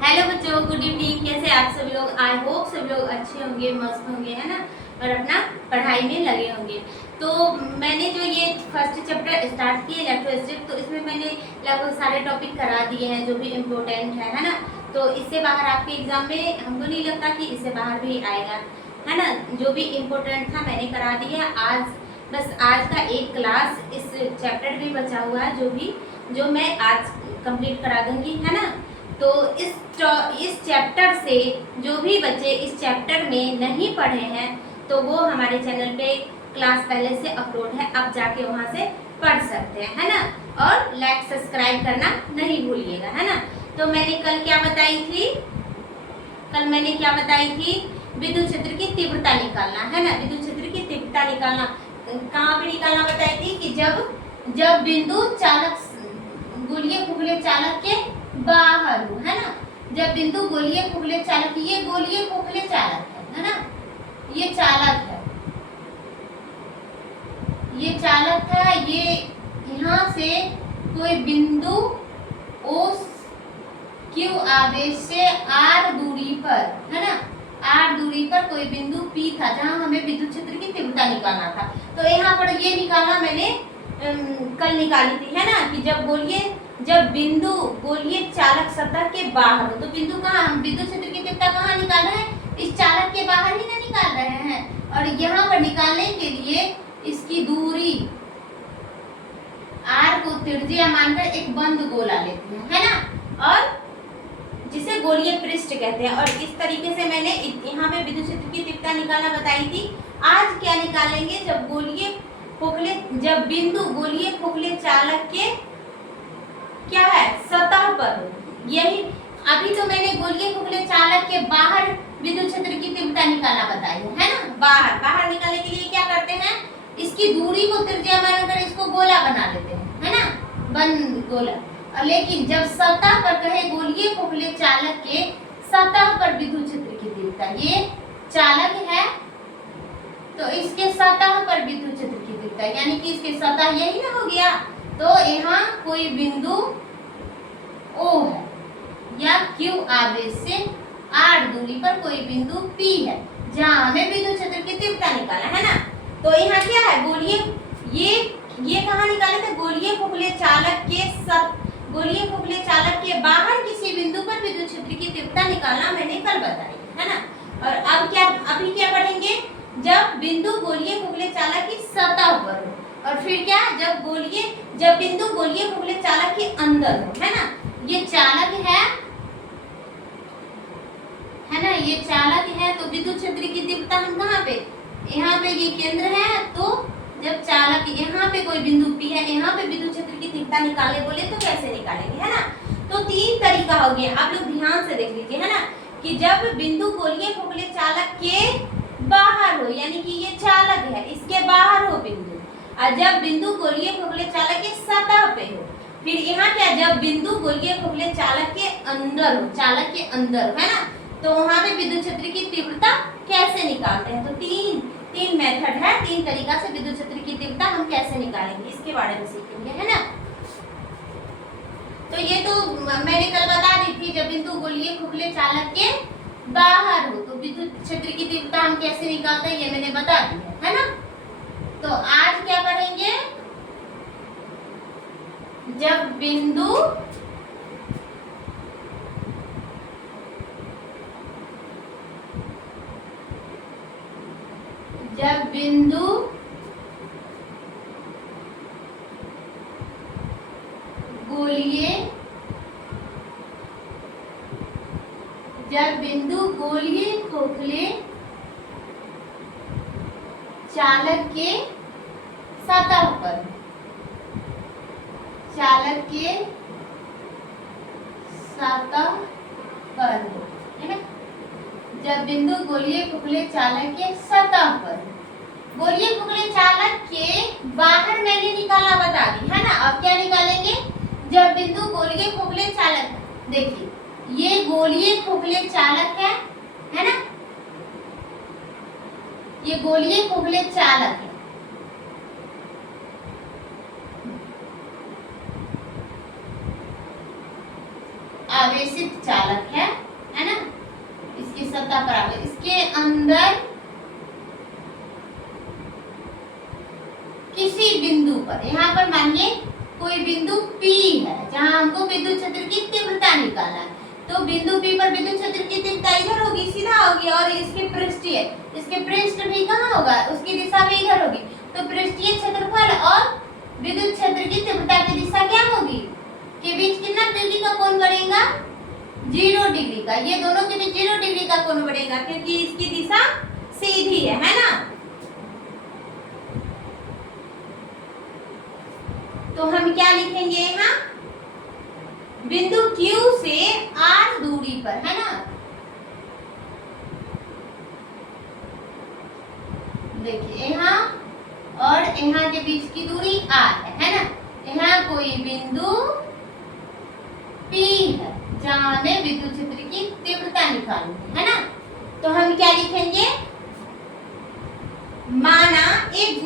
Hello बच्चों, good evening. कैसे आप सभी लोग? आई होप सभी लोग अच्छे होंगे, मस्त होंगे, है ना, और अपना पढ़ाई में लगे होंगे। तो मैंने जो ये फर्स्ट चैप्टर स्टार्ट किए इलेक्ट्रोस्टैटिक, तो इसमें मैंने लगभग सारे टॉपिक करा दिए हैं जो भी इम्पोर्टेंट है ना। तो इससे बाहर आपके एग्जाम में हमको नहीं लगता कि इससे बाहर भी आएगा, है ना। जो भी इम्पोर्टेंट था मैंने करा दिया। आज बस आज का एक क्लास इस चैप्टर भी बचा हुआ है जो मैं आज कंप्लीट करा दूंगी, है ना। तो इस चैप्टर से जो भी बच्चे इस चैप्टर में नहीं पढ़े हैं तो वो हमारे चैनल पे क्लास पहले से अपलोड है, आप जाके वहाँ से पढ़ सकते हैं, है ना। और लाइक सब्सक्राइब करना नहीं भूलिएगा, है ना। तो मैंने कल क्या बताई थी? विद्युत क्षेत्र की तीव्रता निकालना, है ना। विद्युत क्षेत्र की तीव्रता निकालना कहाँ पे निकालना बताई थी कि जब बिंदु चालक गोलीय खोखले चालक के बाहर हो, है ना। जब बिंदु गोलीय खोखले चालक, ये गोलीय खोखले चालक है ना, ये चालक है, ये चालक था। ये यहाँ से कोई बिंदु O Q आवेश से R दूरी पर, है ना, R दूरी पर कोई बिंदु P था जहाँ हमें विद्युत क्षेत्र की तीव्रता निकालना था। तो यहाँ पर ये निकालना मैंने कल निकाली थी, है ना, कि जब बिंदु गोलीय चालक सतह के बाहर हो, तो बिंदु कहाँ, हम विद्युत क्षेत्र की तीव्रता कहाँ निकाल रहे हैं? इस चालक के बाहर ही ना निकाल रहे हैं। और यहाँ पर निकालने के लिए इसकी दूरी R को त्रिज्या मानकर एक बंद गोला लेते हैं, है ना, और जिसे गोलीय पृष्ठ कहते हैं। और इस तरीके से मैंने यहाँ पे विद्युत क्षेत्र की तीव्रता निकालना बताई थी। आज क्या निकालेंगे? जब बिंदु गोलीय खोखले चालक के क्या है, सतह पर हो। यही अभी तो मैंने गोलीय खोखले चालक के बाहर विद्युत क्षेत्र की तीव्रता निकालना बताई है ना। बाहर निकालने के लिए क्या करते हैं? इसकी दूरी को त्रिज्या मानकर इसको गोला बना देते हैं, है ना, बंद गोला। लेकिन जब सतह पर कहे गोलीय खोखले चालक के सतह पर विद्युत क्षेत्र की तीव्रता, ये चालक है तो इसके सतह पर विद्युत क्षेत्र की तीव्रता, यानी कि इसके सतह यही ना हो गया। तो यहाँ कोई बिंदु O है या Q आवेश से R दूरी पर कोई बिंदु P है जहाँ हमें विद्युत क्षेत्र की तीव्रता निकालना है ना। तो यहाँ क्या है, ये कहाँ निकाले थे? गोलीय खोखले चालक के बाहर किसी बिंदु पर विद्युत क्षेत्र की तीव्रता निकालना मैंने कल बताई, है ना। और अभी क्या पढ़ेंगे? जब बिंदु गोलीय खोखले चालक की सतह पर हो, और फिर क्या, जब बिंदु गोलीय खोखले चालक के अंदर हो, है ना। ये चालक है ना, ये चालक है। तो विद्युत क्षेत्र की तीव्रता हम कहाँ पे, यहाँ पे ये केंद्र है। तो जब चालक यहाँ पे कोई बिंदु P है, यहाँ पे विद्युत क्षेत्र की तीव्रता निकाले बोले तो कैसे निकालेंगे, है ना। तो तीन तरीका हो गया, आप लोग ध्यान से देख लीजिए, है ना, कि जब बिंदु गोलीय खोखले चालक के बाहर हो, यानी कि ये चालक है, इसके बाहर हो बिंदु, और जब बिंदु गोलीय खोखले चालक के सतह पे हो। फिर यहाँ क्या, जब बिंदु गोलीय खोखले चालक के अंदर हो, चालक के अंदर, है ना, तो वहां पे विद्युत क्षेत्र की तीव्रता कैसे निकालते हैं? तो तीन मेथड है, तीन तरीका से विद्युत क्षेत्र की तीव्रता हम कैसे निकालेंगे इसके बारे में सीखेंगे, है ना। तो ये तो मैंने कल बता दी थी, जब बिंदु गोलीय खोखले चालक के बाहर हो तो विद्युत क्षेत्र की तीव्रता हम कैसे निकालते हैं ये मैंने बता दिया, है ना। तो आज क्या पढ़ेंगे? जब बिंदु गोलीय खोखले चालक के सतह पर, है ना। जब बिंदु गोलीय खोखले चालक के सतह पर, गोलीय खोखले चालक के बाहर मैंने निकाला बता दी, है ना। अब क्या निकालेंगे? जब बिंदु गोलीय खोखले चालक, देखिए ये गोलीय खोखले चालक है ना, ये गोलीय खोखले चालक है। आवेशित चालक है ना, इसकी सतह पर आवेश, इसके अंदर किसी बिंदु पर, यहाँ पर मानिए कोई बिंदु P है जहां हमको विद्युत क्षेत्र की तीव्रता निकालना है, तो बिंदु P पर विद्युत क्षेत्र की तीव्रता इधर होगी, सीधा होगी, और इसके पृष्ठ भी कहाँ होगा, उसकी दिशा भी इधर होगी, तो पृष्ठीय क्षेत्रफल और विद्युत क्षेत्र की तीव्रता की दिशा क्या होगी, के बीच कितना डिग्री का कोण बनेगा, 0 डिग्री का। ये दोनों के बीच 0 डिग्री का कोण बनेगा क्योंकि इसकी दिशा सीधी है ना। तो हम क्या लिखेंगे यहाँ, बिंदु Q से R दूरी पर, है ना, देखिए यहाँ और यहाँ के बीच की दूरी R है ना, यहाँ कोई बिंदु P है जहां हमें विद्युत क्षेत्र की तीव्रता निकालनी है ना। तो हम क्या लिखेंगे, माना एक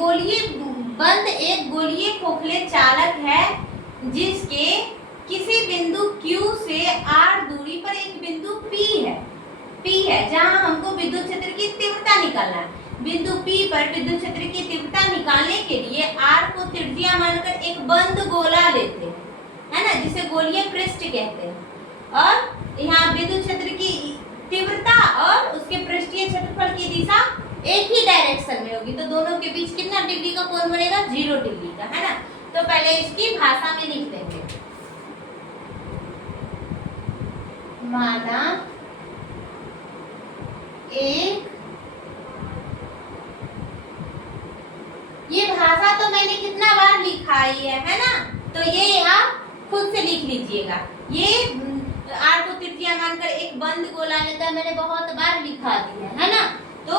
गोलीय खोखले चालक है जिसके किसी बिंदु Q से R दूरी पर एक बिंदु P है जहां हमको विद्युत क्षेत्र की तीव्रता निकालना है। बिंदु P पर विद्युत क्षेत्र की तीव्रता निकालने के लिए R को त्रिज्या मानकर एक बंद गोला लेते हैं, है ना, जिसे गोलीय पृष्ठ कहते हैं, और यहाँ विद्युत क्षेत्र की तीव्रता और उसके पृष्ठीय क्षेत्रफल की दिशा एक ही डायरेक्शन में होगी, तो दोनों के बीच कितना डिग्री का कोण बनेगा, 0 डिग्री का, है ना। तो पहले इसकी भाषा में लिख देंगे, माना एक, ये भाषा तो मैंने कितना बार लिखा ही है ना, तो ये आप खुद से लिख लीजिएगा। ये R को त्रिज्या मानकर एक बंद गोला लेता है, मैंने बहुत बार लिखा दिया है ना। तो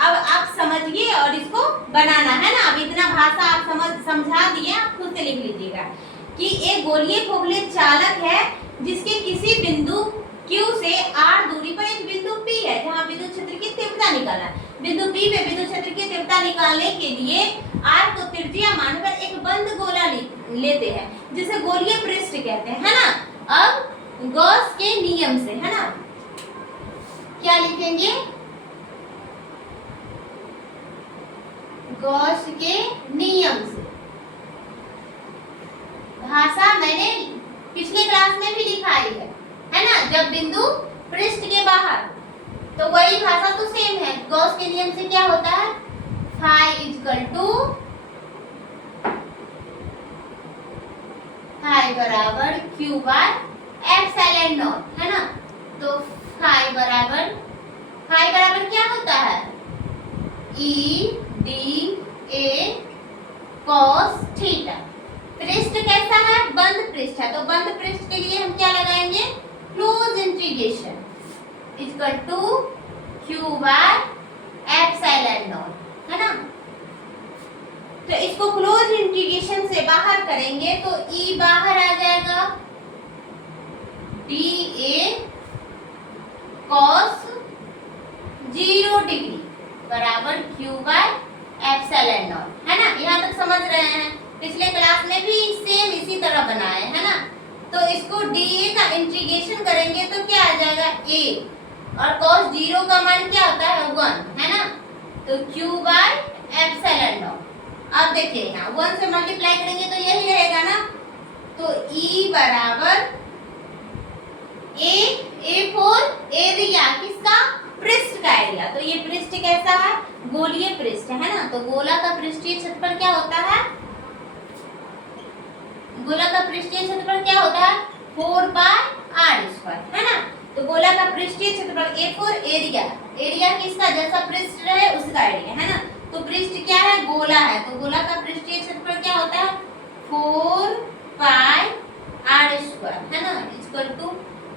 अब आप समझिए और इसको बनाना है ना। अब इतना भाषा आप समझा दिए, आप खुद से लिख लीजिएगा कि एक गोलीय खोखले चालक है जिसके किसी बिंदु Q से R दूरी पर एक बिंदु P है जहां विद्युत क्षेत्र की तीव्रता निकालना है। बिंदु P पे विद्युत क्षेत्र की तीव्रता निकालने के लिए R को त्रिज्या मानकर एक बंद गोला लेते हैं जिसे गोलीय पृष्ठ कहते हैं, है ना। अब गॉस के नियम से, है ना, क्या लिखेंगे, गॉस के नियम से। भाषा मैंने पिछले क्लास में भी लिखाई है ना, जब बिंदु पृष्ठ के बाहर, तो वही भाषा तो सेम है। गॉस के नियम से क्या होता है, फाई इक्वल टू फाई बराबर क्यू बार एप्सिलॉन नॉट, है ना। तो फाई बराबर क्या होता है, E D A cos theta. पृष्ठ कैसा है, बंद पृष्ठ है, तो बंद पृष्ठ के लिए हम क्या लगाएंगे, close integration equal to Q bar epsilon naught, है ना। तो इसको क्लोज इंटीग्रेशन से बाहर करेंगे तो ई बाहर आ जाएगा, डी ए कॉस 0 डिग्री बराबर क्यू बाय एप्सिलॉन नॉट, है ना। यहाँ तक समझ रहे हैं, पिछले क्लास में भी सेम इसी तरह बनाए, है ना। तो इसको डी का इंटीग्रेशन करेंगे तो क्या आ जाएगा, ए, और cos 0 का मान क्या होता है, 1, है ना। तो q बाय एप्सिलॉन नॉट। अब देखिए यहाँ 1 से मल्टीप्लाई करेंगे तो यही रहेगा ना। तो E बराबर ए फोर एरिया, किसका, पृष्ठ का एरिया। तो ये पृष्ठ कैसा है, गोलीय पृष्ठ, है ना। तो गोला का पृष्ठीय क्षेत्रफल क्या होता है, गोला का पृष्ठीय क्षेत्रफल क्या होता है, 4 पाई r², है ना। तो गोला का पृष्ठीय क्षेत्रफल A4 एरिया, एरिया किसका, जैसा पृष्ठ रहे उसका एरिया, है ना। तो पृष्ठ क्या है, गोला है, तो गोला का पृष्ठीय क्षेत्रफल क्या होता है, 4 पाई r², है ना, equal to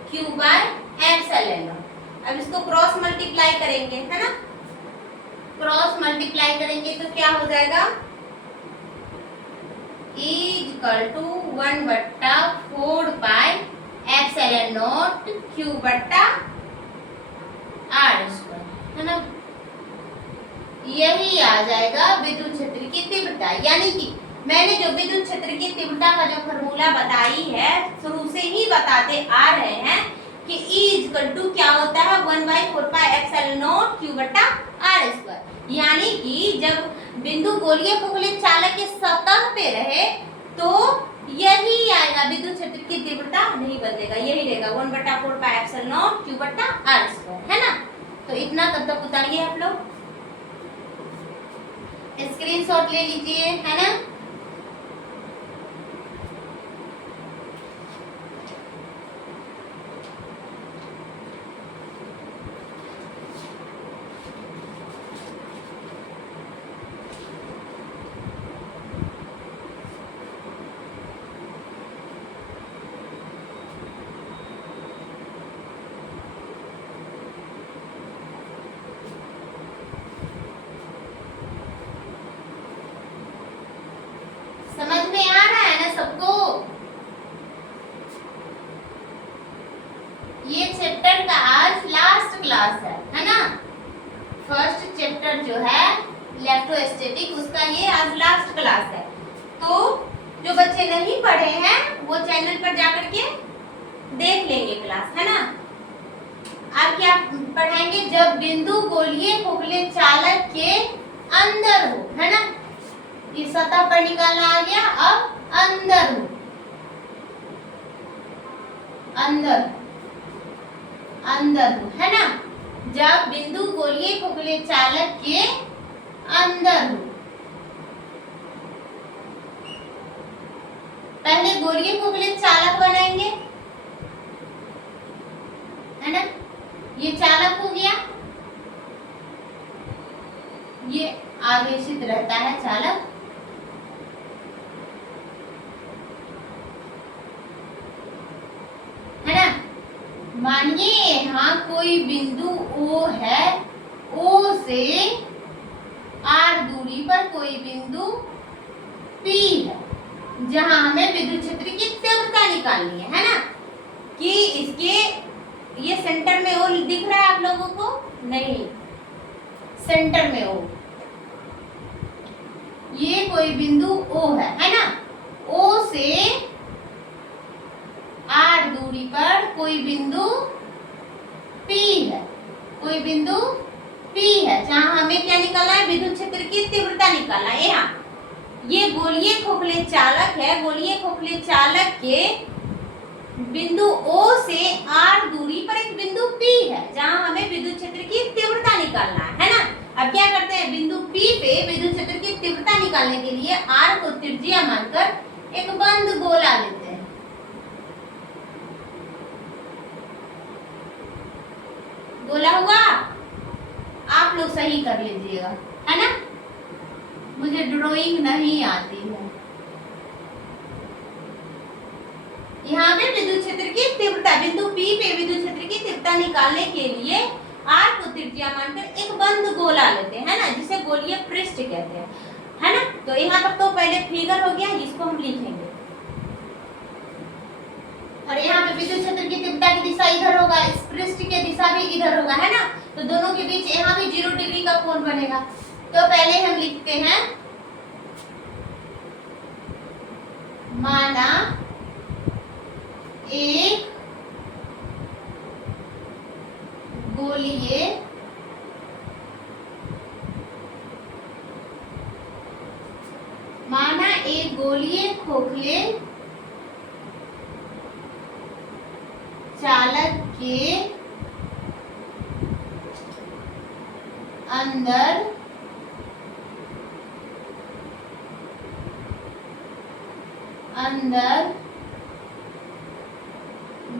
q by epsilon naught. अब इसको क्रॉस मल्टीप्लाई करेंगे, है ना। क्रॉस मल्टीप्लाई करेंगे तो क्या हो जाएगा, equal to 1/4 pi epsilon naught q बटा r², है ना। यही आ जाएगा विद्युत क्षेत्र की तीव्रता, यानी कि मैंने जो विद्युत क्षेत्र की तीव्रता का जो फॉर्मूला बताई है, शुरू से ही बताते आ रहे हैं कि E इक्वल टू क्या होता है 1/4πε0 Q/r²। यानी कि जब बिंदु गोलीय खोखले चालक के सतह पे रहे तो यही आएगा, विद्युत क्षेत्र की तीव्रता नहीं बदलेगा, यही रहेगा 1/4πε0 Q/r², है ना। तो इतना तब तक उतारिए आप लोग, स्क्रीनशॉट ले लीजिए, है ना। समझ में आ रहा है ना सबको? ये चैप्टर का आज लास्ट क्लास है ना। फर्स्ट चैप्टर जो है इलेक्ट्रोस्टैटिक, उसका ये आज लास्ट क्लास है। तो जो बच्चे नहीं पढ़े हैं वो चैनल पर जाकर के देख लेंगे क्लास, है ना। आप क्या पढ़ाएंगे, जब बिंदु गोलीय खोखले चालक के अंदर हो, है ना। ये सतह पर निकालना आ गया, अब अंदर हो, अंदर अंदर हो, है ना। जब बिंदु गोलीय खोखले चालक के अंदर हो, पहले गोलीय खोखले चालक बनाएंगे, है ना। ये चालक हो गया, ये आवेशित रहता है चालक, है ना। मानिए यहाँ कोई बिंदु O है, O से R दूरी पर कोई बिंदु P है, जहां हमें विद्युत क्षेत्र की तीव्रता निकालनी है ना। कि इसके ये सेंटर में O दिख रहा है आप लोगों को? नहीं, सेंटर में O, ये कोई बिंदु O है ना। O से R दूरी पर कोई बिंदु P है, कोई बिंदु P है, जहां हमें क्या निकालना है, विद्युत क्षेत्र की तीव्रता निकालना है। यहाँ ये गोलीय खोखले चालक है, गोलीय खोखले चालक के बिंदु O से R दूरी पर एक बिंदु P है, जहां हमें विद्युत क्षेत्र की तीव्रता निकालना है ना। अब क्या करते हैं, बिंदु P पे विद्युत क्षेत्र की तीव्रता निकालने के लिए R को त्रिज्या मानकर एक बंद गोला लेते हैं। गोला हुआ, आप लोग सही कर लीजिएगा, है ना। मुझे ड्राइंग नहीं आती है। यहाँ पे विद्युत क्षेत्र की तीव्रता, बिंदु P पे विद्युत क्षेत्र की तीव्रता निकालने के लिए R को त्रिज्या मानकर एक बंद गोला लेते हैं ना, जिसे गोलीय पृष्ठ कहते हैं, है ना। तो यहाँ तक तो पहले फिगर हो गया, जिसको हम लिखेंगे। और यहाँ पे विद्युत क्षेत्र की तीव्रता की दिशा इधर होगा, इस पृष्ठ की दिशा भी इधर होगा, है ना। तो दोनों के बीच यहाँ भी 0 डिग्री का कोण बनेगा। तो पहले हम लिखते हैं, माना एक गोलीय खोखले चालक के अंदर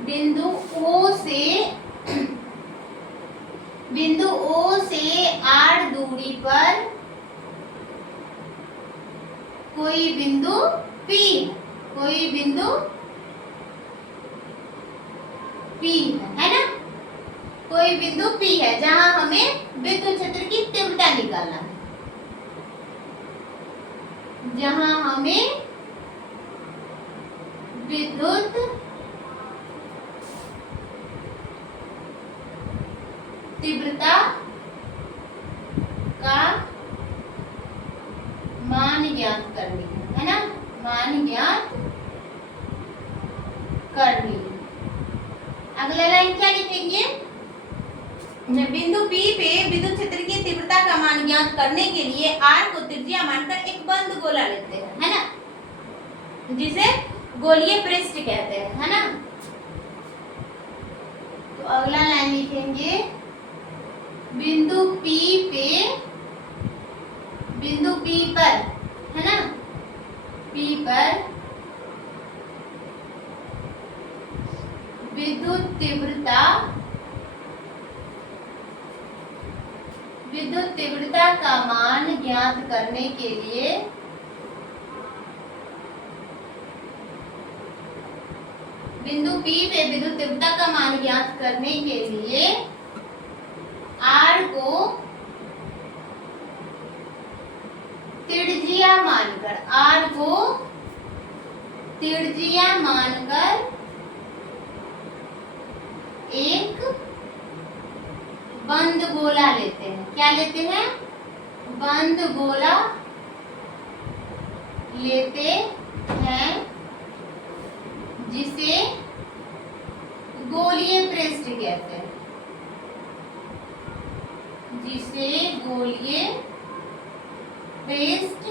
बिंदु O से R दूरी पर कोई बिंदु P है ना। कोई बिंदु P है जहां हमें विद्युत क्षेत्र की तीव्रता निकालना है, जहां हमें विद्युत तीव्रता का मान ज्ञात करनी है ना। अगला लाइन क्या लिखेंगे, बिंदु P पे विद्युत क्षेत्र की तीव्रता का मान ज्ञात करने के लिए R को त्रिज्या मानकर एक बंद गोला लेते हैं, है ना, जिसे गोलीय पृष्ठ कहते हैं, है ना। तो अगला लाइन लिखेंगे, बिंदु P पर, है ना, P पर विद्युत तीव्रता का मान ज्ञात करने के लिए बिंदु P पे विद्युत तीव्रता का मान ज्ञात करने के लिए R को त्रिज्या मानकर एक बंद गोला लेते हैं। क्या लेते हैं, बंद गोला लेते हैं, जिसे गोलीय पृष्ठ कहते हैं, जिसे गोलीय पृष्ठ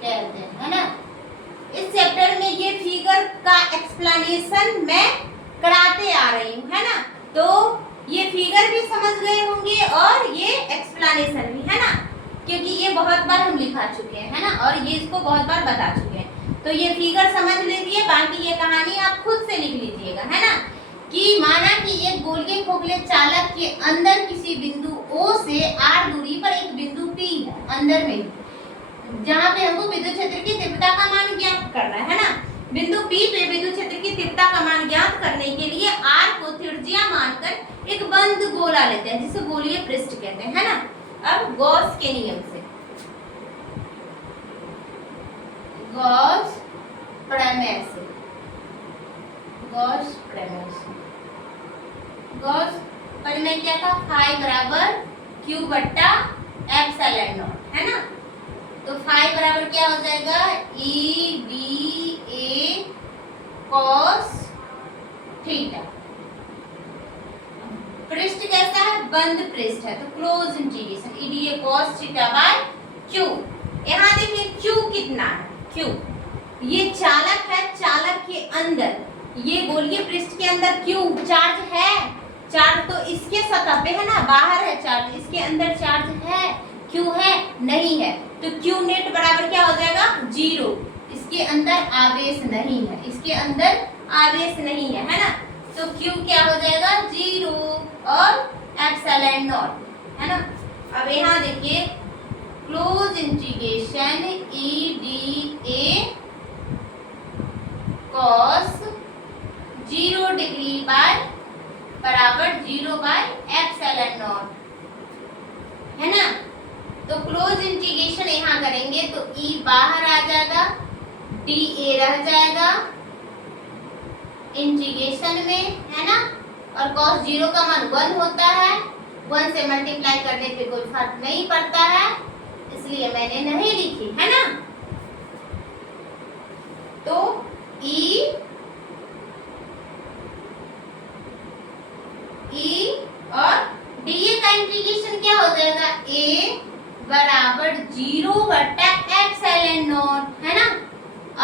कहते हैं, है ना। इस चैप्टर में ये फिगर का एक्सप्लेनेशन मैं कराते आ रही हूँ, है ना। तो ये फिगर भी समझ गए होंगे और ये एक्सप्लेनेशन भी, है ना, क्योंकि ये बहुत बार हम लिखा चुके हैं, है ना, और ये इसको बहुत बार बता चुके हैं। तो ये फिगर समझ लीजिए, बाकी ये कहानी आप खुद से लिख लीजिएगा, है ना। कि माना कि एक गोलीय खोखले चालक के अंदर किसी बिंदु O से R दूरी पर एक बिंदु P है, अंदर में, जहाँ पे हमको विद्युत क्षेत्र की तीव्रता का मान ज्ञात करना है ना। बिंदु P पे विद्युत क्षेत्र की तीव्रता का मान ज्ञात करने के लिए R को त्रिज्या मानकर एक बंद गोला लेते हैं, जिसे गोलीय पृष्ठ कहते हैं, है ना। अब गॉस के नियम से, गॉस प्रमेय क्या था, फाई बराबर Q बट्टा एप्सिलॉन नॉट, है ना। तो फाई बराबर क्या हो जाएगा, EDA cos थीटा। पृष्ठ कैसा है, बंद पृष्ठ है, तो close integration EDA cos theta by Q। यहाँ देखिए Q कितना है, Q ये चालक है, चालक के अंदर, ये गोलीय पृष्ठ के अंदर Q चार्ज है, चार्ज तो इसके सतह पे है ना, बाहर है चार्ज, इसके अंदर चार्ज है, Q है नहीं है, तो Q नेट बराबर क्या हो जाएगा, 0। इसके अंदर आवेश नहीं है, इसके अंदर आवेश नहीं है ना, तो Q क्या हो जाएगा, 0 और एप्सिलॉन नॉट, है ना। अब यहाँ देखिए, close integration EDA cos 0 degree by बराबर 0 बाय एप्सिलॉन नॉट, है ना। तो क्लोज इंटीग्रेशन यहाँ करेंगे तो E बाहर आ जाएगा, DA रह जाएगा इंटीग्रेशन में, है ना। और cos 0 का मान 1 होता है, 1 से मल्टीप्लाई करने पे कोई फर्क नहीं पड़ता है, इसलिए मैंने नहीं लिखी, है ना। तो E और DA का इंटीग्रेशन क्या हो जाएगा, A बराबर 0 बट्टा एप्सिलॉन नॉट, है ना।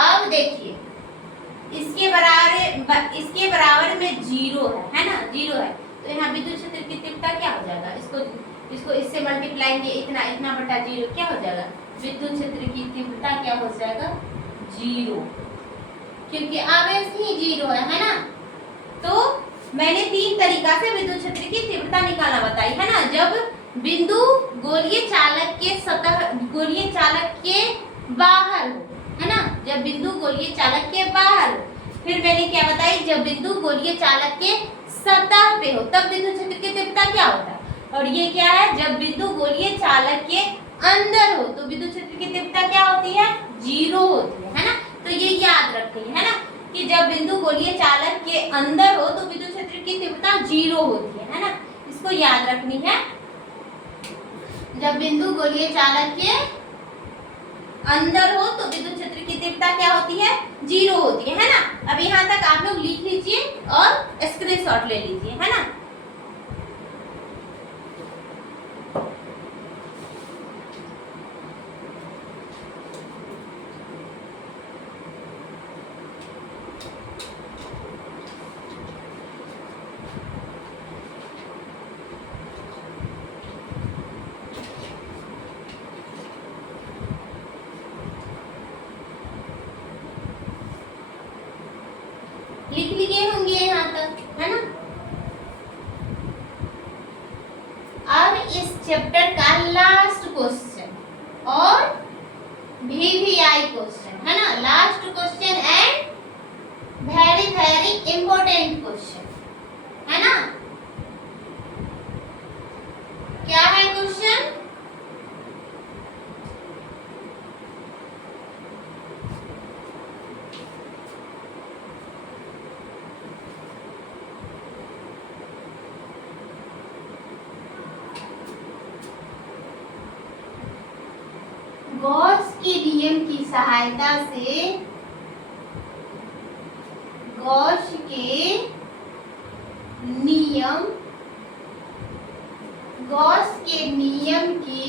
अब देखिए, इसके बराबर में 0 है ना, 0 है, तो यहाँ विद्युत क्षेत्र की तीव्रता क्या हो जाएगा, इसको इससे मल्टीप्लाई किए, इतना बटा 0 क्या हो जाएगा, विद्युत क्षेत्र की तीव्रता क्या हो जाएगा, 0, क्योंकि आवेश ही 0 है ना। तो मैंने 3 तरीका से विद्युत क्षेत्र की तीव्रता निकालना बताई, है ना। जब बिंदु गोलीय चालक के बाहर हो, है ना, जब बिंदु गोलीय चालक के बाहर हो। फिर मैंने क्या बताई, जब बिंदु गोलीय चालक के सतह पे हो तब विद्युत क्षेत्र की तीव्रता क्या होता है, और ये क्या है, जब बिंदु गोलीय चालक के अंदर हो तो विद्युत क्षेत्र की तीव्रता क्या होती है, 0 होती है ना। तो ये याद रखनी है ना, कि जब बिंदु गोलीय चालक के अंदर हो तो विद्युत क्षेत्र की तीव्रता 0 होती है ना, इसको याद रखनी है। जब बिंदु गोलीय चालक के अंदर हो तो विद्युत क्षेत्र की तीव्रता क्या होती है, 0 होती है ना। अब यहाँ तक आप लोग लिख लीजिए और स्क्रीनशॉट ले लीजिए, है ना। लिख लिए होंगे यहाँ तक, है ना। अब इस चैप्टर का लास्ट क्वेश्चन और VVI क्वेश्चन, है ना, last question and very very important question, है ना। क्या है क्वेश्चन? गॉस के नियम की सहायता से गॉस के नियम की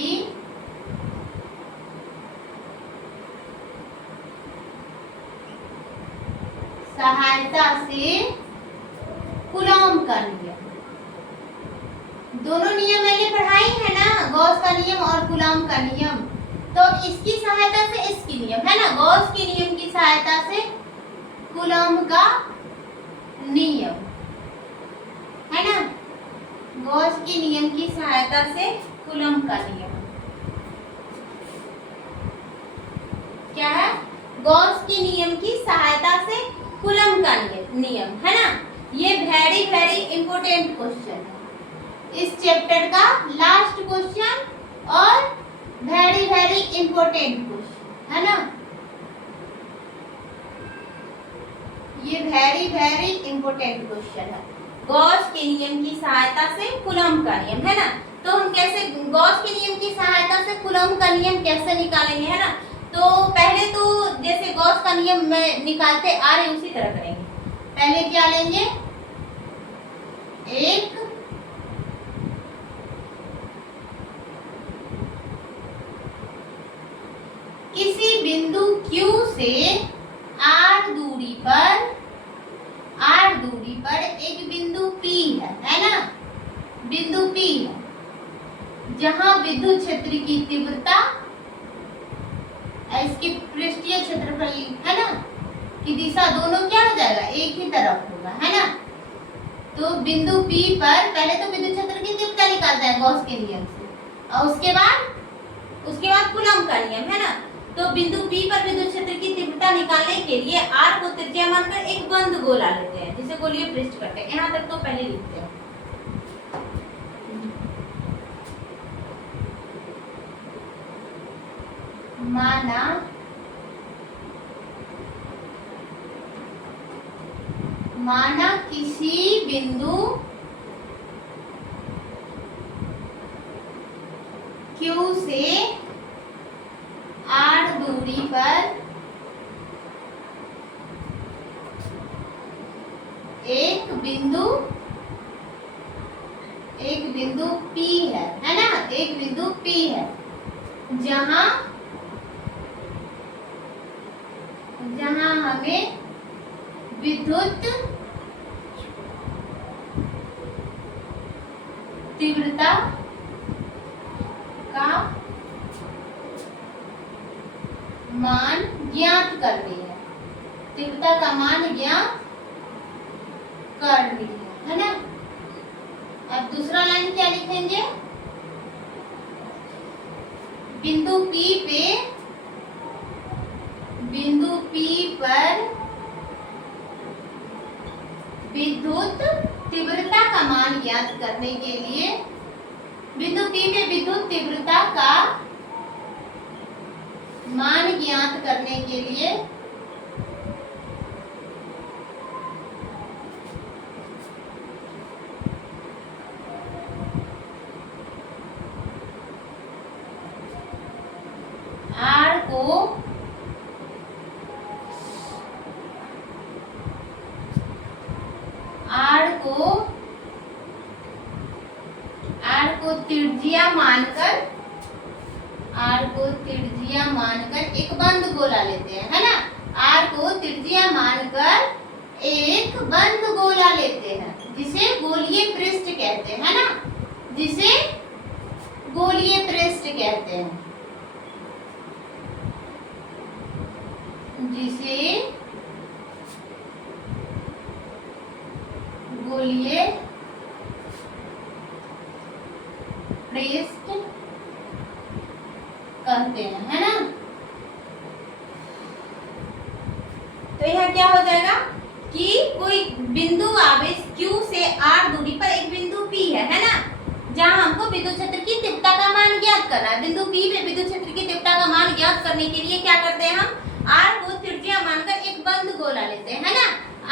सहायता से कूलॉम का नियम, दोनों नियम मैंने पढ़ाई है ना, गॉस का नियम और कूलॉम का नियम। तो इसकी सहायता से इसकी नियम, है ना, गॉस के नियम की सहायता से कूलॉम का नियम, है ना, गॉस के नियम की सहायता से कूलॉम का नियम क्या है? गॉस के नियम की सहायता से कूलॉम का नियम, है ना। ये वेरी वेरी इंपॉर्टेंट क्वेश्चन है, इस चैप्टर का लास्ट क्वेश्चन और वेरी वेरी इंपॉर्टेंट क्वेश्चन, है ना। ये वेरी वेरी इंपॉर्टेंट क्वेश्चन है, गॉस के नियम की सहायता से कूलॉम का नियम, है ना। तो हम कैसे गॉस के नियम की सहायता से कूलॉम का नियम कैसे निकालेंगे, है ना। तो पहले तो जैसे गॉस का नियम में निकालते आ रहे उसी तरह करेंगे। पहले क्या लेंगे, एक किसी बिंदु Q से R दूरी पर एक बिंदु P है ना, बिंदु P है, जहां विद्युत क्षेत्र की तीव्रता इसकी पृष्ठीय क्षेत्रफल, है ना, की दिशा दोनों क्या हो जाएगा, एक ही तरफ होगा, है ना। तो बिंदु P पर पहले तो विद्युत क्षेत्र की तीव्रता निकालता है गॉस के नियम से, और उसके बाद कूलॉम का नियम, है ना। तो बिंदु P पर विद्युत क्षेत्र की तीव्रता निकालने के लिए R को त्रिज्या मानकर एक बंद गोला लेते हैं, जिसे गोलीय पृष्ठ कहते हैं। यहाँ तक तो पहले लिखते हैं। माना किसी बिंदु Q से R दूरी पर एक बिंदु P है ना, एक बिंदु P है, जहां हमें विद्युत तीव्रता का मान ज्ञात करनी है, तीव्रता का मान ज्ञात करनी है ना। अब दूसरा लाइन क्या लिखेंगे, बिंदु P पर विद्युत तीव्रता का मान ज्ञात करने के लिए, बिंदु P पे विद्युत तीव्रता का मान ज्ञात करने के लिए R को त्रिज्या मानकर एक बंद गोला लेते हैं, है ना। आर को त्रिज्या मानकर एक बंद गोला लेते हैं जिसे गोलीय पृष्ठ कहते हैं, है ना, जिसे गोलीय पृष्ठ कहते हैं, जिसे गोलीय पृष्ठ कहते हैं, है ना। तो यहाँ क्या हो जाएगा कि कोई बिंदु आवेश Q से R दूरी पर एक बिंदु P है ना, जहाँ हमको विद्युत क्षेत्र की तीव्रता का मान ज्ञात करना है। बिंदु P पे विद्युत क्षेत्र की तीव्रता का मान ज्ञात करने के लिए क्या करते हैं, हम R को त्रिज्या मानकर एक बंद गोला लेते हैं, है ना।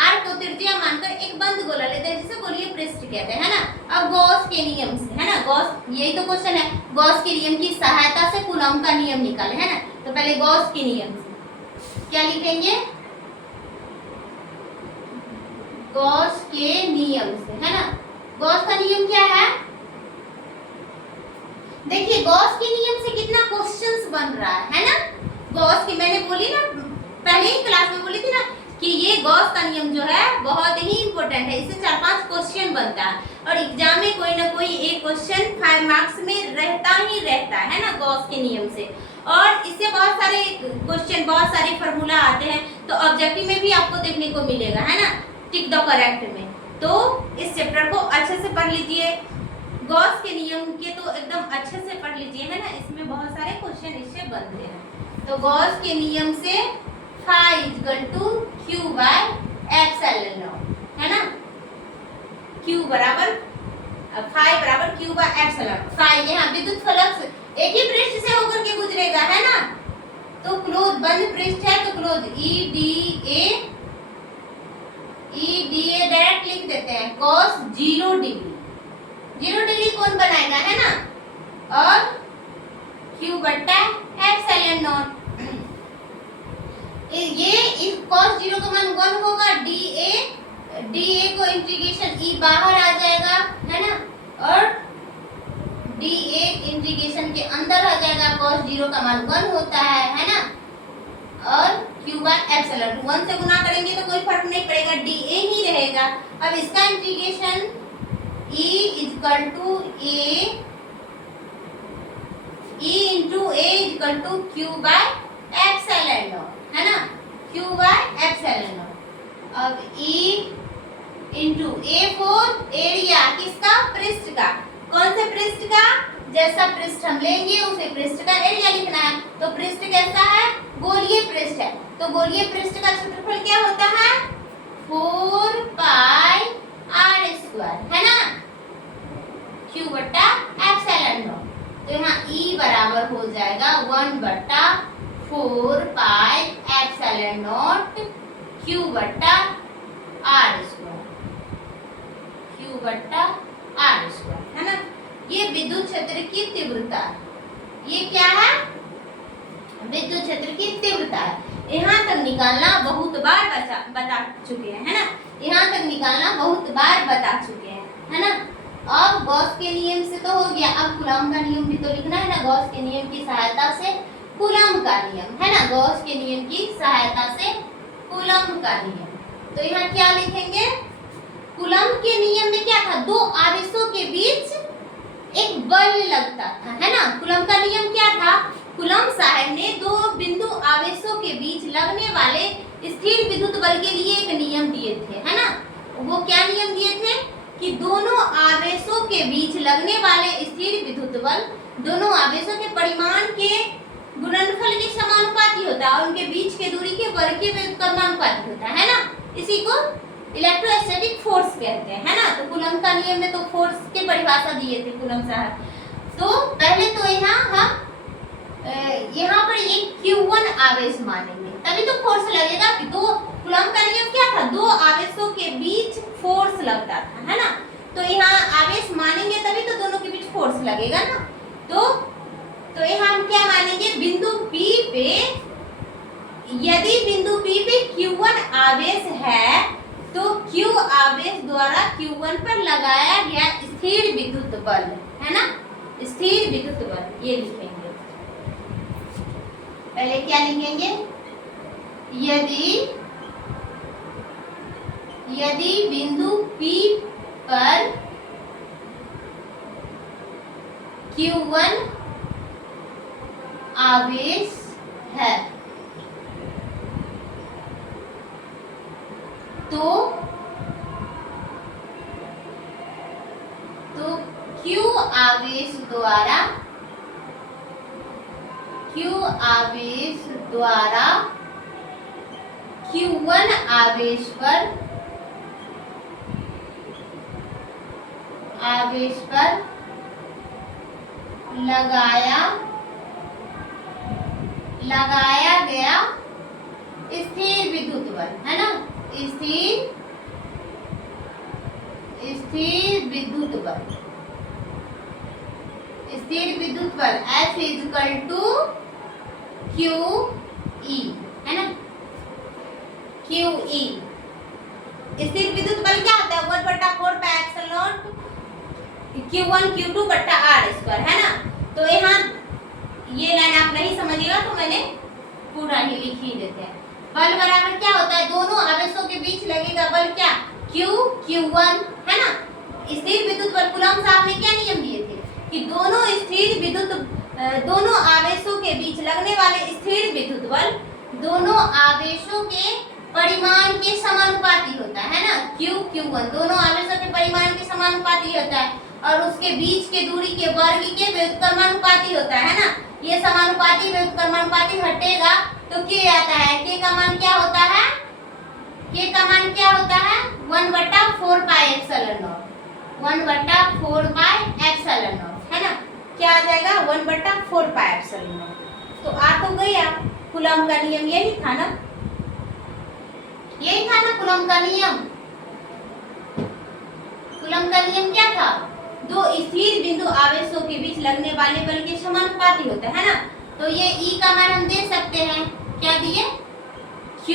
R को त्रिज्या मानकर एक बंद गोला लेते हैं जिसे गोलीय पृष्ठ कहते हैं, है ना। अब गॉस के नियम से, है ना, गॉस, यही तो क्वेश्चन है, गॉस के नियम की सहायता से कूलॉम का नियम निकाले, है ना। तो पहले गॉस के नियम से क्या लिखेंगे, गॉस के नियम से, है ना। गॉस का नियम क्या है, देखिए गॉस के नियम से कितना क्वेश्चंस बन रहा है ना। गॉस की मैंने बोली ना, पहले ही क्लास में बोली थी ना कि ये गॉस का नियम जो है बहुत ही इंपॉर्टेंट है, इससे 4-5 क्वेश्चन बनता है और एग्जाम में कोई ना कोई एक क्वेश्चन 5 मार्क्स में रहता ही रहता है ना, गॉस के नियम से। और इससे बहुत सारे क्वेश्चन, बहुत सारे फॉर्मूला आते हैं, तो ऑब्जेक्टिव में भी आपको देखने को मिलेगा, है ना, टिक द करेक्ट में। तो इस चैप्टर को अच्छे से पढ़ लीजिए, गॉस के नियम के तो एकदम अच्छे से पढ़ लीजिए, है ना, इसमें बहुत सारे क्वेश्चन इससे बनते हैं। तो गॉस के नियम से phi = Q by epsilon naught, है ना, Q बराबर phi बराबर Q by epsilon। phi यहाँ विद्युत फ्लक्स एक ही पृष्ठ से होकर के गुजरेगा, है ना, तो क्लोज बंद पृष्ठ है तो क्लोज EDA डायरेक्ट लिख देते हैं, cos 0 डिग्री, 0 डिग्री कौन बनाएगा, है ना, और Q बट्टा epsilon naught। ये इस cos 0 का मान 1 होगा, DA को इंटीग्रेशन E बाहर आ जाएगा, है ना, और DA इंटीग्रेशन के अंदर आ जाएगा, cos 0 का मान 1 होता है ना, और Q by epsilon 1 से गुना करेंगे तो कोई फर्क नहीं पड़ेगा, DA ही रहेगा। अब इसका integration E into A Q by epsilon naught, है ना, Q by epsilon naught। अब E into A4 एरिया किसका, पृष्ठ का, कौन से पृष्ठ का, जैसा पृष्ठ हम लेंगे उसे पृष्ठ का एरिया लिखना है। तो पृष्ठ कैसा है, गोलीय पृष्ठ है, तो गोलीय पृष्ठ का क्षेत्रफल क्या होता है, 4 pi r², है ना, Q बट्टा epsilon naught। तो यहाँ E बराबर हो जाएगा 1/4 pi epsilon naught Q बट्टा r², Q बट्टा r², है ना। ये विद्युत क्षेत्र की तीव्रता, ये क्या है, विद्युत क्षेत्र की तीव्रता है। यहाँ तक निकालना बहुत बार बता चुके हैं, है ना, यहाँ तक निकालना बहुत बार बता चुके हैं, है ना। अब गॉस के नियम से तो हो गया, अब कूलॉम का नियम भी तो लिखना है ना, गॉस के नियम की सहायता से कूलॉम का नियम, है ना, गॉस के नियम की सहायता से कूलॉम का नियम। तो यहाँ क्या लिखेंगे, कूलॉम के नियम में क्या था, दो आवेशों के बीच एक बल लगता था, है ना। कूलॉम का नियम क्या था, कूलॉम साहब ने दो बिंदु आवेशों के बीच लगने वाले स्थिर विद्युत बल के लिए एक नियम दिए थे, है ना। वो क्या नियम दिए थे कि दोनों आवेशों के बीच लगने वाले स्थिर विद्युत बल दोनों आवेशों के परिमाण के गुणनफल के समानुपाती होता है और उनके बीच के दूरी के वर्ग के समानुपाती होता है ना। इसी को इलेक्ट्रोस्टैटिक फोर्स कहते हैं, है ना। तो कूलॉम का नियम में तो फोर्स की परिभाषा दिए थे कूलॉम साहब। तो पहले तो यहाँ पर एक Q1 आवेश मानेंगे तभी तो फोर्स लगेगा। तो कूलॉम का नियम क्या था, दो आवेशों के बीच फोर्स लगता था, है ना। तो यहाँ आवेश मानेंगे तभी तो दोनों के बीच फोर्स लगेगा ना। तो यहाँ हम क्या मानेंगे, बिंदु P पे, यदि बिंदु P पे Q1 आवेश है तो Q आवेश द्वारा Q1 पर लगाया गया स्थिर विद्युत बल, है ना, स्थिर विद्युत बल, ये लिखेंगे। पहले क्या लिखेंगे, यदि बिंदु P पर Q1 आवेश है तो Q आवेश द्वारा Q1 आवेश पर लगाया गया स्थिर विद्युत बल, है ना, स्थिर विद्युत बल F इक्वल टू QE, है ना, QE। स्थिर विद्युत बल क्या होता है, 1/4 पाई एप्सिलॉन Q1 Q2 बट्टा R स्क्वायर, है ना। तो यहाँ ये लाइन आप नहीं समझिएगा तो मैंने पूरा ही लिख ही देते हैं। बल बराबर क्या होता है, दोनों आवेशों के बीच लगेगा बल क्या, Q1, है ना। स्थिर विद्युत बल कूलॉम साहब ने क्या नियम दिए थे कि दोनों आवेशों के बीच लगने वाले स्थिर विद्युत बल दोनों आवेशों के परिमाण के समानुपाती होता है ना, Q1 दोनों आवेशों के परिमाण के समानुपाती होता है और उसके बीच के दूरी के वर्ग के व्युत्क्रमानुपाती होता है ना। ये समानुपाती व्युत्क्रमानुपाती हटेगा तो K आता है, K का मान क्या होता है, K का मान क्या होता है 1/4 pi epsilon not, 1/4 pi epsilon naught, है ना, क्या आ जाएगा 1/4 पाई एप्सिलॉन नॉट। तो आ तो गया, कूलॉम का नियम यही था ना, कूलॉम का नियम। कूलॉम का नियम क्या था, दो स्थिर बिंदु आवेशों के बीच लगने वाले बल के समानुपाती होता है ना। तो ये E का मान हम दे सकते हैं, क्या दिए, Q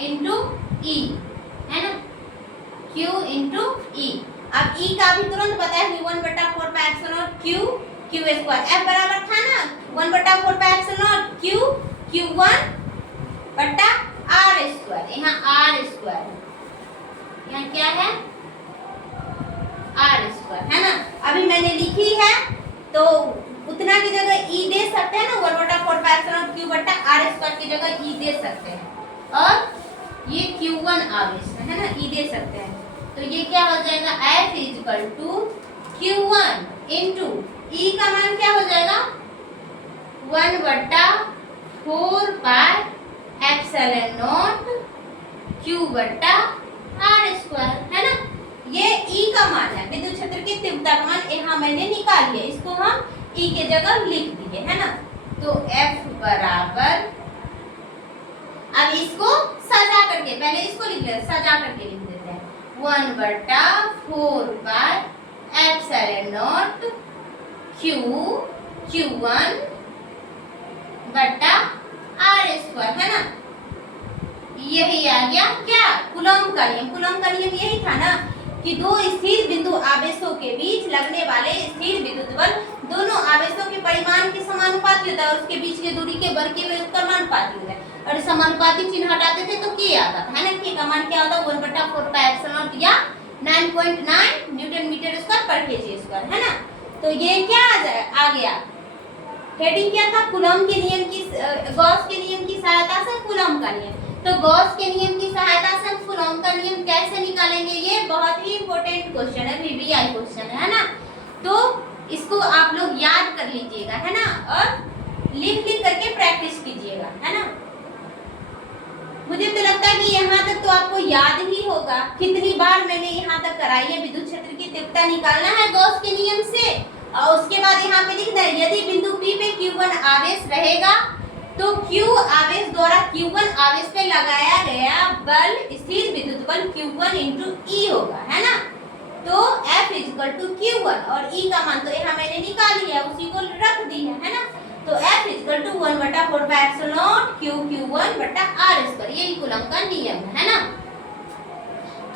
इंटू E, है ना, Q इंटू E। अब E का भी तुरंत पता है 1/4 pi epsilon Q square, F बराबर था ना 1/4 पाई एप्सिलॉन Q1 बट्टा R स्क्वायर, यहाँ R स्क्वायर, यहाँ क्या है R स्क्वायर, है ना। अभी मैंने लिखी है तो उतना की जगह E दे सकते हैं ना, 1/4 पाई एप्सिलॉन Q बट्टा R स्क्वायर की जगह E दे सकते हैं और ये Q1 आवेश है ना, E दे सकते हैं। तो ये क्या हो जाएगा F equal to Q1 into E का मान क्या हो जाएगा 1/4 पाई एप्सिलॉन नॉट Q बट्टा R स्क्वायर, है ना। ये E का मान है, विद्युत क्षेत्र की तीव्रता का मान यहाँ मैंने निकाल लिया, इसको हम E के जगह लिख दिए, है ना। तो F बराबर, अब इसको सजा करके, पहले इसको लिख लेते, सजा करके लिख देते हैं 1/4 पाई एप्सिलॉन नॉट Q1 बट्टा R स्क्वायर, है ना। यही आ गया क्या, कूलॉम का नियम। कूलॉम का नियम यही था ना कि दो स्थिर बिंदु आवेशों के बीच लगने वाले स्थिर विद्युत बल दोनों आवेशों के परिमाण के समानुपाती होता है और उसके बीच के दूरी के वर्ग के व्युत्क्रमानुपाती होता है। और समानुपाती चिन्ह हटाते थे तो K आता था, है ना। K का मान क्या होता है 1/4 पाई एप्सिलॉन नॉट या 9.9 न्यूटन मीटर स्क्वायर पर केजी स्क्वायर, है ना। तो ये क्या आ गया, हेडिंग क्या था, कूलॉम के नियम की, गॉस के नियम की सहायता से कूलॉम का नियम। तो गॉस के नियम की सहायता से हम कूलॉम का नियम कैसे निकालेंगे, ये बहुत ही इंपॉर्टेंट क्वेश्चन है, VBI क्वेश्चन है ना। तो इसको आप लोग याद कर लीजिएगा, है ना, और लिख करके प्रैक्टिस कीजिएगा, है ना। मुझे तो लगता है कि यहाँ तक तो आपको याद ही होगा, कितनी बार मैंने यहाँ तक कराई है। विद्युत क्षेत्र की तीव्रता निकालना है गॉस के नियम से और उसके बाद यहाँ पे लिखना है यदि बिंदु P पे Q1 आवेश रहेगा तो Q आवेश द्वारा Q1 आवेश पे लगाया गया बल स्थिर विद्युत बल Q1 इंटू E होगा, है ना। तो F इक्वल टू Q1 और E का मान तो यहाँ मैंने निकाल लिया, उसी को रख दी है ना। तो F equal to 1/4 pi epsilon Q Q1 बटा R स्क्वायर, यही कूलॉम का नियम है ना।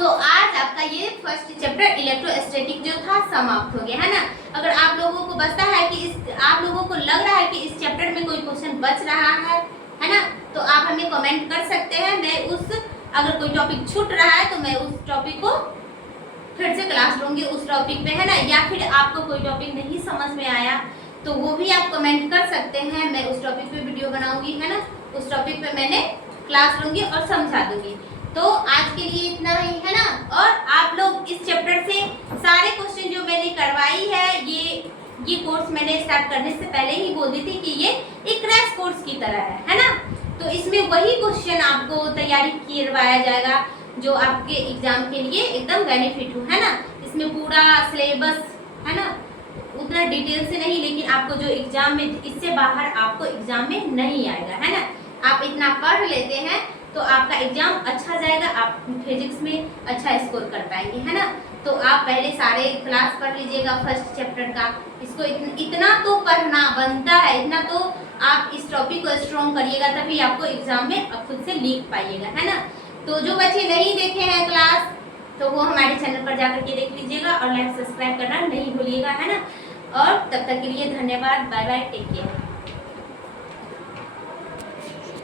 तो आज आपका ये फर्स्ट चैप्टर इलेक्ट्रोस्टैटिक जो था समाप्त हो गया है ना। अगर आप लोगों को बचता है कि आप लोगों को लग रहा है कि इस चैप्टर में कोई क्वेश्चन बच रहा है ना, तो आप हमें कमेंट कर सकते हैं। मैं अगर कोई टॉपिक छूट रहा है तो मैं उस टॉपिक को फिर से क्लास लूँगी उस टॉपिक पे, है ना। या फिर आपको कोई टॉपिक नहीं समझ में आया तो वो भी आप कमेंट कर सकते हैं, मैं उस टॉपिक पे वीडियो बनाऊंगी, है ना। उस टॉपिक पे मैंने क्लास लूँगी और समझा दूँगी। तो आज के लिए इतना ही, है ना। और आप लोग इस चैप्टर से सारे क्वेश्चन जो मैंने करवाई है, ये कोर्स मैंने स्टार्ट करने से पहले ही बोल दी थी कि ये एक क्रैश कोर्स की तरह है ना। तो इसमें वही क्वेश्चन आपको तैयारी करवाया जाएगा जो आपके एग्जाम के लिए एकदम बेनिफिट हो, है ना। इसमें पूरा सिलेबस, है ना, उतना डिटेल से नहीं, लेकिन आपको जो एग्जाम में इससे बाहर आपको एग्जाम में नहीं आएगा, है ना। आप इतना पढ़ लेते हैं तो आपका एग्जाम अच्छा जाएगा, आप फिजिक्स में अच्छा स्कोर कर पाएंगे, है ना। तो आप पहले सारे क्लास पढ़ लीजिएगा फर्स्ट चैप्टर का। इसको इतना तो पढ़ना बनता है, इतना तो आप इस टॉपिक को स्ट्रॉन्ग करिएगा, तभी आपको एग्जाम में आप खुद से लिख पाइएगा, है ना। तो जो बच्चे नहीं देखे हैं क्लास तो वो हमारे चैनल पर जाकर के देख लीजिएगा और लाइक सब्सक्राइब करना नहीं भूलिएगा, है ना। और तब तक के लिए धन्यवाद, बाय बाय, टेक केयर।